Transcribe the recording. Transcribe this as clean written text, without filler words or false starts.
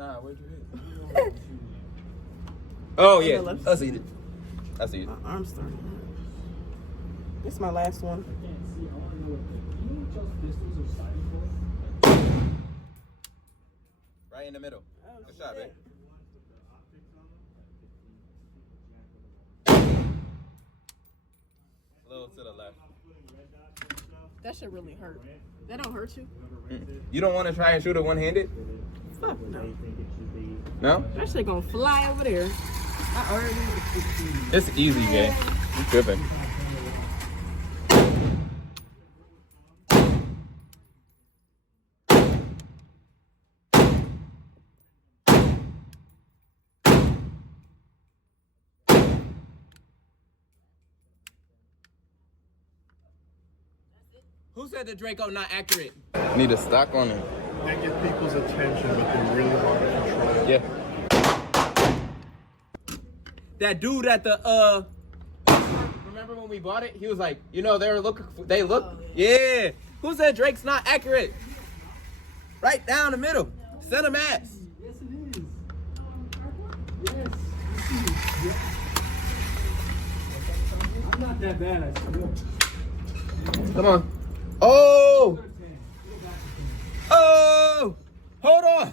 Nah, where'd you hit? Oh, yeah. I see it. I see it. My arm's starting. This is my last one. Right in the middle. Oh, Good shot, babe. A little to the left. That should really hurt. That don't hurt you? You don't want to try and shoot it one-handed? Fuck no. No? That shit gonna fly over there. I already. It's easy, gang. You tripping. Who said the Draco not accurate? Need a stock on it. They get people's attention, but they're really hard to control. Yeah. That dude at the remember when we bought it? He was like, you know, they look. Yeah. Who said Drake's not accurate? Right down the middle. Center mass. Yes, it is. Yes. Yes. I'm not that bad, I swear. Come on. Oh! Oh! Hold on!